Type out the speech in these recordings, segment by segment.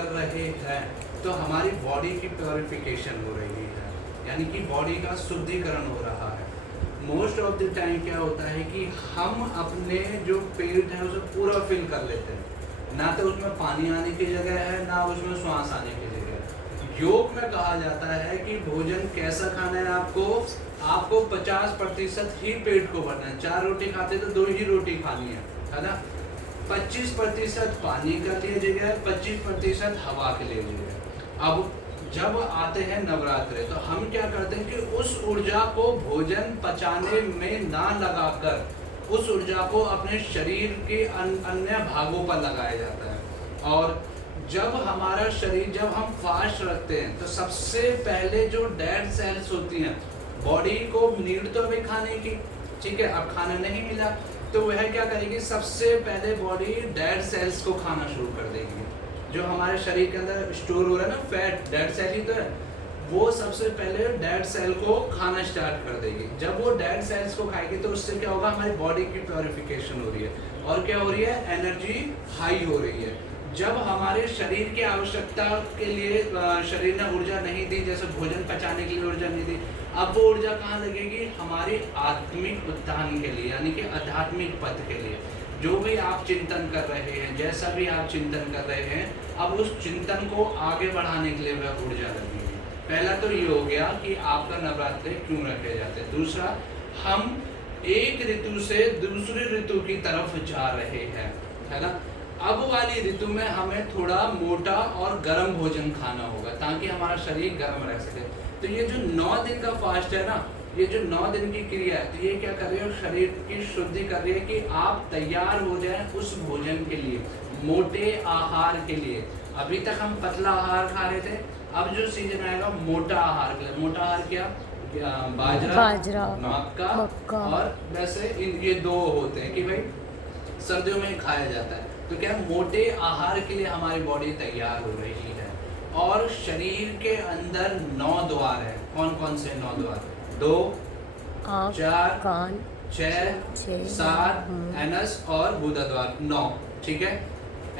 कर रहे हैं तो हमारी बॉडी की प्योरिफिकेशन हो रही है, यानी कि बॉडी का शुद्धिकरण हो रहा है। मोस्ट ऑफ द टाइम क्या होता है कि हम अपने जो पेट है उसे पूरा फिल कर लेते हैं, ना तो उसमें पानी आने की जगह है ना उसमें श्वास आने की जगह है। योग में कहा जाता है कि भोजन कैसा खाना है, आपको 50% ही पेट को भरना है। 4 रोटी खाते तो 2 ही रोटी खानी है ना। 25% पानी के लिए जगह है, 25% हवा के लिए जगह है। अब जब आते हैं नवरात्रे तो हम क्या करते हैं कि उस ऊर्जा को भोजन पचाने में ना लगाकर उस ऊर्जा को अपने शरीर के अन्य भागों पर लगाया जाता है। और जब हमारा शरीर, जब हम फास्ट रखते हैं तो सबसे पहले जो डेड सेल्स होती हैं, बॉडी को नीड तो अभी खाने की, ठीक है, अब खाना नहीं मिला तो वह क्या करेगी, सबसे पहले बॉडी डेड सेल्स को खाना शुरू कर देगी। जो हमारे शरीर के अंदर स्टोर हो रहा है ना फैट, डेड सेल ही तो है, वो सबसे पहले डेड सेल को खाना स्टार्ट कर देगी। जब वो डेड सेल्स को खाएगी तो उससे क्या होगा, हमारी बॉडी की प्योरिफिकेशन हो रही है और क्या हो रही है, एनर्जी हाई हो रही है। जब हमारे शरीर की आवश्यकता के लिए शरीर ने ऊर्जा नहीं दी, जैसे भोजन पचाने के लिए ऊर्जा नहीं दी, अब वो ऊर्जा कहाँ लगेगी, हमारी आत्मिक उत्थान के लिए, यानी कि आध्यात्मिक पथ के लिए। जो भी आप चिंतन कर रहे हैं, जैसा भी आप चिंतन कर रहे हैं, अब उस चिंतन को आगे बढ़ाने के लिए वह ऊर्जा लगेगी। पहला तो ये हो गया कि आपका नवरात्रे क्यों रखे जाते हैं। दूसरा, हम एक ऋतु से दूसरी ऋतु की तरफ जा रहे हैं, है ना। अब वाली ऋतु में हमें थोड़ा मोटा और गर्म भोजन खाना होगा ताकि हमारा शरीर गर्म रह सके। तो ये जो 9 दिन का फास्ट है ना, ये जो 9 दिन की क्रिया है, तो ये क्या कर रही है, शरीर की शुद्धि कर रही है कि आप तैयार हो जाएं उस भोजन के लिए, मोटे आहार के लिए। अभी तक हम पतला आहार खा रहे थे, अब जो सीजन आएगा मोटा आहार के लिए। मोटा आहार क्या, बाजरा, मक्का और वैसे ये 2 होते हैं कि भाई सर्दियों में खाया जाता है। तो क्या मोटे आहार के लिए हमारी बॉडी तैयार हो रही है। और शरीर के अंदर 9 द्वार है। कौन कौन से 9 द्वार, 2, 4, 6, 7, एनस और गुदा द्वार, 9, ठीक है।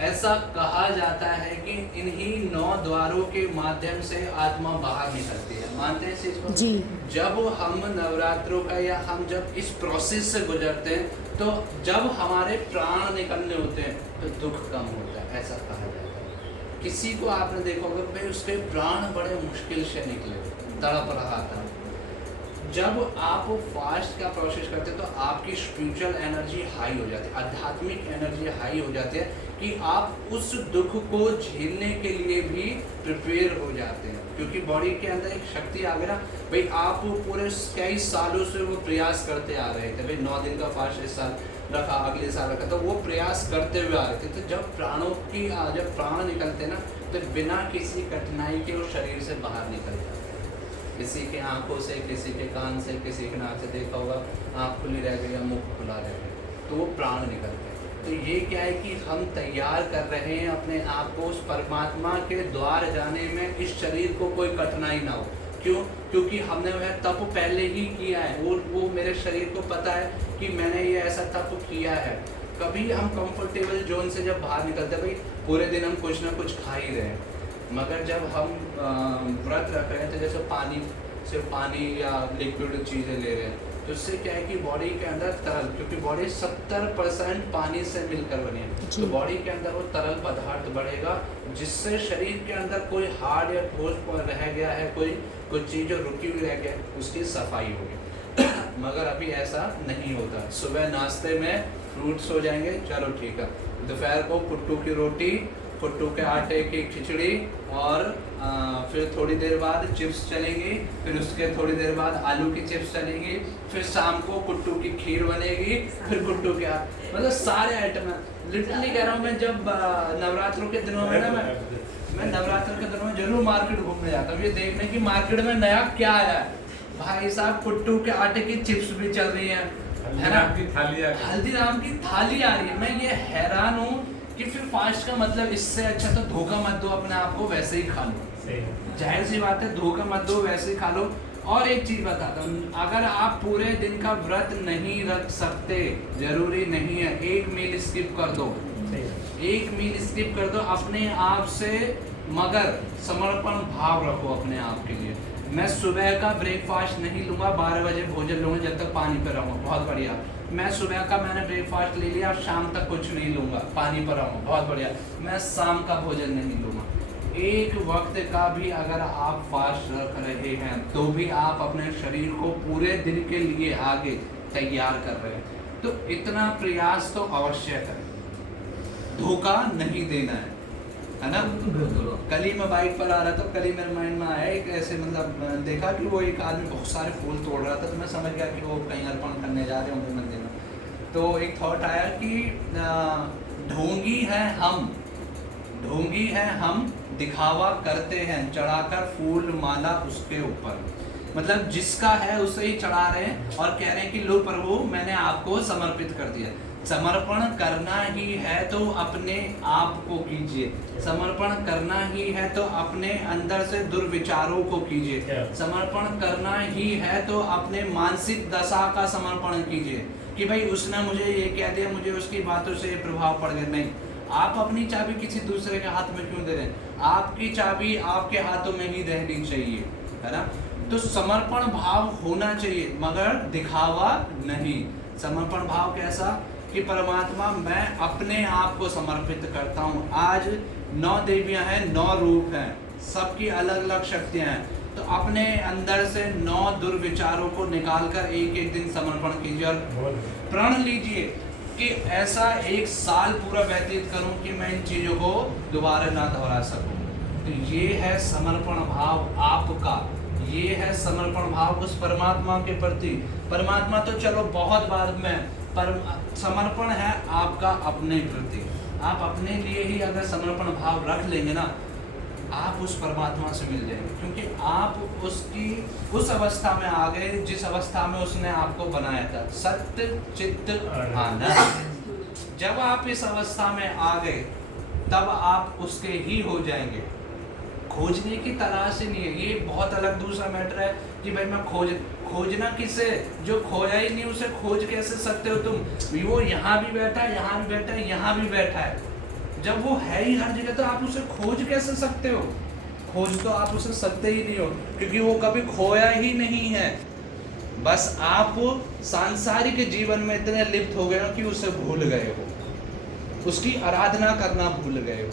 ऐसा कहा जाता है कि इन्हीं 9 द्वारों के माध्यम से आत्मा बाहर निकलती है। मानते हैं इस चीज को जी। जब हम नवरात्रों का या हम जब इस प्रोसेस से गुजरते हैं तो जब हमारे प्राण निकलने होते हैं तो दुख कम होता है, ऐसा कहा जाता है। किसी को आपने देखा होगा भाई उसके प्राण बड़े मुश्किल से निकले, तड़प रहा था। जब आप फास्ट का प्रोसेस करते हैं तो आपकी स्पिरिचुअल एनर्जी हाई हो जाती है, आध्यात्मिक एनर्जी हाई हो जाती है कि आप उस दुख को झेलने के लिए भी प्रिपेयर हो जाते हैं। क्योंकि बॉडी के अंदर एक शक्ति आ गई ना भाई, आप पूरे कई सालों से वो प्रयास करते आ रहे थे भाई 9 दिन का फास्ट इस साल रखा, अगले साल रखा, तो वो प्रयास करते हुए आ रहे थे। तो जब जब प्राण निकलते ना तो बिना किसी कठिनाई के वो शरीर से बाहर निकल जाते हैं। किसी के आंखों से, किसी के कान से, किसी के नाक से, देखा होगा आँख खुली रह गई या मुख खुला रह गया, तो वो प्राण निकलते हैं। तो ये क्या है कि हम तैयार कर रहे हैं अपने आप को उस परमात्मा के द्वार जाने में, इस शरीर को कोई कठिनाई ना हो। क्यों? क्योंकि हमने वह तप पहले ही किया है। वो मेरे शरीर को पता है कि मैंने ये ऐसा तप किया है। कभी हम कंफर्टेबल जोन से जब बाहर निकलते हैं, भाई पूरे दिन हम कुछ ना कुछ खा ही रहे हैं, मगर जब हम व्रत रख रहे हैं तो जैसे सिर्फ पानी या लिक्विड चीज़ें ले रहे हैं, तो उससे क्या है कि बॉडी के अंदर तरल, क्योंकि बॉडी 70% पानी से मिलकर बनी है, तो बॉडी के अंदर वो तरल पदार्थ बढ़ेगा, जिससे शरीर के अंदर कोई हार्ड या ठोस रह गया है, कोई चीज़ जो रुकी हुई रह गया, उसकी सफाई होगी। मगर अभी ऐसा नहीं होता। सुबह नाश्ते में फ्रूट्स हो जाएंगे, चलो ठीक है, दोपहर को कुट्टू की रोटी, कुट्टू के आटे की खिचड़ी, और फिर थोड़ी देर बाद चिप्स चलेंगी, फिर उसके थोड़ी देर बाद आलू की चिप्स चलेंगी, फिर शाम को कुट्टू की खीर बनेगी, फिर कुट्टू के मतलब सारे आइटम है। लिटरली कह रहा हूँ मैं, जब नवरात्रों के दिनों में ना मैं नवरात्र के दिनों में जरूर मार्केट घूमने जाता हूँ, ये देखने की मार्केट में नया क्या आया है। भाई साहब, कुट्टू के आटे की चिप्स भी चल रही है ना, हल्दीराम की थाली आ रही है। मैं ये हैरान हूँ कि फिर फास्ट का मतलब, इससे अच्छा तो धोखा मत दो अपने आप को, वैसे ही खा लो। जाहिर सी बात है, धोखा मत दो, वैसे ही खा लो। और एक चीज बताता हूँ, अगर आप पूरे दिन का व्रत नहीं रख सकते, जरूरी नहीं है, एक मील स्किप कर दो। 1 मील स्किप कर दो अपने आप से, मगर समर्पण भाव रखो अपने आप के लिए। मैं सुबह का ब्रेकफास्ट नहीं लूँगा, 12 बजे भोजन लूँगा जब तक पानी पर रहूँगा, बहुत बढ़िया। मैं सुबह का मैंने ब्रेकफास्ट ले लिया, शाम तक कुछ नहीं लूँगा, पानी पर रहूँगा, बहुत बढ़िया। मैं शाम का भोजन नहीं लूँगा। एक वक्त का भी अगर आप फास्ट रख रहे हैं तो भी आप अपने शरीर को पूरे दिन के लिए आगे तैयार कर रहे हैं। तो इतना प्रयास तो अवश्य करें, धोखा नहीं देना है ना। कल ही मैं बाइक पर आ रहा था, कल ही मेरे माइंड में आया एक ऐसे, मतलब देखा कि वो एक आदमी बहुत सारे फूल तोड़ रहा था, तो मैं समझ गया कि वो कहीं अर्पण करने जा रहे होंगे मंदिर में। तो एक थॉट आया कि ढोंगी है हम, दिखावा करते हैं, चढ़ाकर फूल माला उसके ऊपर। मतलब जिसका है उसे ही चढ़ा रहे हैं और कह रहे हैं कि लो प्रभु मैंने आपको समर्पित कर दिया। समर्पण करना ही है तो अपने आप को कीजिए, समर्पण करना ही है तो अपने अंदर से दुर्विचारों को कीजिए, समर्पण करना ही है तो अपने मानसिक दशा का समर्पण कीजिए कि भाई उसने मुझे ये कह दिया, मुझे उसकी बातों से प्रभाव पड़ गया। नहीं, आप अपनी चाबी किसी दूसरे के हाथ में क्यों दे रहे हैं? आपकी चाबी आपके हाथों में ही रहनी चाहिए, है ना। तो समर्पण भाव होना चाहिए मगर दिखावा नहीं। समर्पण भाव कैसा कि परमात्मा मैं अपने आप को समर्पित करता हूँ। आज 9 देवियां हैं, 9 रूप हैं, सबकी अलग अलग शक्तियां हैं। तो अपने अंदर से 9 दुर्विचारों को निकालकर एक दिन समर्पण कीजिए और प्रण लीजिए कि ऐसा 1 साल पूरा व्यतीत करूं कि मैं इन चीज़ों को दोबारा ना दोहरा सकूं। तो ये है समर्पण भाव आपका, ये है समर्पण भाव उस परमात्मा के प्रति। परमात्मा तो चलो बहुत बाद में, पर समर्पण है आपका अपने प्रति। आप अपने लिए ही अगर समर्पण भाव रख लेंगे ना, आप उस परमात्मा से मिल जाएंगे, क्योंकि आप उसकी उस अवस्था में आ गए जिस अवस्था में उसने आपको बनाया था, सत्य चित्त आनंद। जब आप इस अवस्था में आ गए तब आप उसके ही हो जाएंगे। खोजने की तलाश ही नहीं है, ये बहुत अलग दूसरा मैटर है कि भाई मैं खोजना किसे, जो खोया ही नहीं उसे खोज कैसे सकते हो तुम? वो यहाँ भी बैठा है, यहाँ भी बैठा है, यहाँ भी बैठा है, जब वो है ही हर जगह तो आप उसे खोज कैसे सकते हो? खोज तो आप उसे सकते ही नहीं हो, क्योंकि वो कभी खोया ही नहीं है। बस आप सांसारिक जीवन में इतने लिप्त हो गए हो कि उसे भूल गए हो, उसकी आराधना करना भूल गए हो।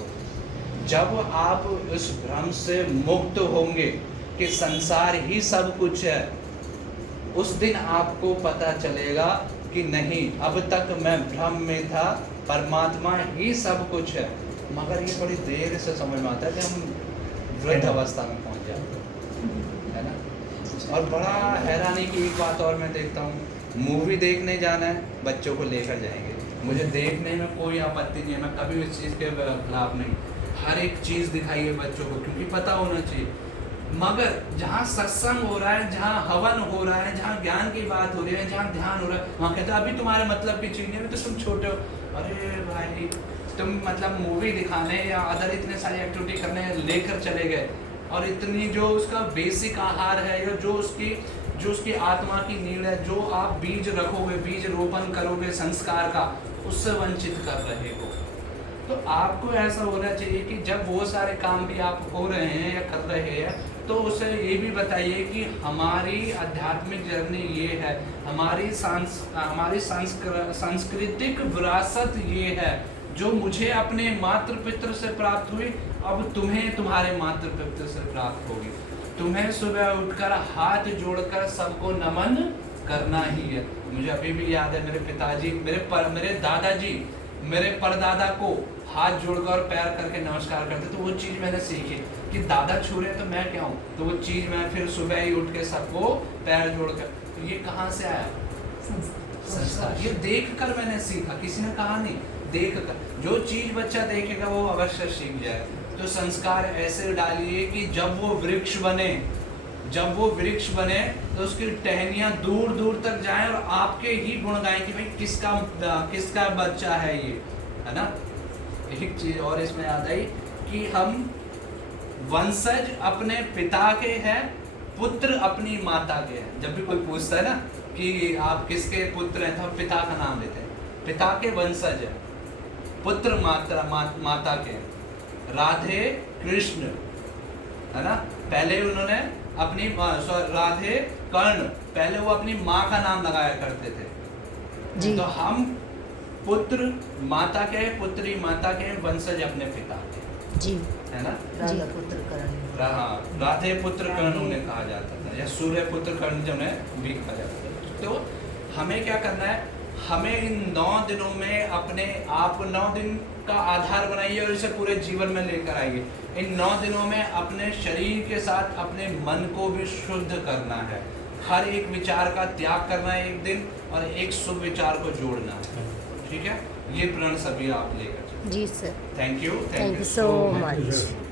जब आप इस भ्रम से मुक्त होंगे कि संसार ही सब कुछ है, उस दिन आपको पता चलेगा कि नहीं, अब तक मैं भ्रम में था, परमात्मा ही सब कुछ है। मगर ये बड़ी देर से समझ में आता है कि हम वृद्ध अवस्था में पहुंच जाते हैं, है ना। और बड़ा हैरानी की एक बात और मैं देखता हूँ, मूवी देखने जाना है, बच्चों को लेकर जाएंगे। मुझे देखने में कोई आपत्ति नहीं है, मैं कभी इस चीज़ के खिलाफ नहीं। हर एक चीज़ दिखाइए बच्चों को, क्योंकि पता होना चाहिए। मगर जहाँ सत्संग हो रहा है, जहाँ हवन हो रहा है, जहाँ ज्ञान की बात हो रही है, जहाँ ध्यान हो रहा है, वहाँ कहते हैं अभी तुम्हारे मतलब की चीज़ नहीं है, तो तुम छोटे हो। अरे भाई, तुम मतलब मूवी दिखाने या अदर इतने सारी एक्टिविटी करने लेकर चले गए, और इतनी जो उसका बेसिक आहार है या जो उसकी आत्मा की नीड है, जो आप बीज रखोगे, बीज रोपण करोगे संस्कार का, उससे वंचित कर रहे हो। तो आपको ऐसा होना चाहिए कि जब वो सारे काम भी आप हो रहे हैं या कर रहे हैं, तो उसे ये भी बताइए कि हमारी आध्यात्मिक जर्नी ये है, हमारी सांस्कृतिक विरासत ये है, जो मुझे अपने मातृ पितृ से प्राप्त हुई, अब तुम्हें तुम्हारे मातृ पितृ से प्राप्त होगी। तुम्हें सुबह उठकर हाथ जोड़कर सबको नमन करना ही है। मुझे अभी भी याद है, मेरे पिताजी, मेरे दादाजी मेरे परदादा को हाथ जोड़कर पैर करके नमस्कार करते, तो वो चीज़ मैंने सीखी कि दादा छू रहे तो मैं क्या हूँ। तो वो चीज़ मैं फिर सुबह ही उठ के सबको पैर जोड़कर, तो ये कहाँ से आया? संस्कार। ये देख कर मैंने सीखा, किसी ने कहा नहीं, देख कर। जो चीज़ बच्चा देखेगा वो अवश्य सीख जाए। तो संस्कार ऐसे डालिए कि जब वो वृक्ष बने तो उसकी टहनियाँ दूर दूर तक जाएं और आपके ही गुण गाएं कि भाई किसका बच्चा है ये, है ना। एक चीज़ और इसमें याद आई कि हम वंशज अपने पिता के हैं, पुत्र अपनी माता के हैं। जब भी कोई पूछता है ना कि आप किसके पुत्र हैं, तो हम पिता का नाम लेते हैं, पिता के वंशज है। पुत्र माता के, राधे कृष्ण, है ना। पहले उन्होंने अपनी राधे कर्ण, पहले वो अपनी माँ का नाम लगाया करते थे जी। तो हम पुत्र माता के, पुत्री माता के वंशज अपने पिता के जी, है ना। राधा पुत्र कर्ण, राधे पुत्र कर्ण उन्हें कहा जाता था, या सूर्य पुत्र कर्ण जो उन्हें भी कहा जाता था। तो हमें क्या करना है, हमें इन 9 दिनों में अपने आप 9 दिन का आधार बनाइए और इसे पूरे जीवन में लेकर आइए। इन 9 दिनों में अपने शरीर के साथ अपने मन को भी शुद्ध करना है, हर एक विचार का त्याग करना है एक दिन, और एक शुभ विचार को जोड़ना है, ठीक है। ये प्रण सभी आप लेकर जी sir. Thank you so much.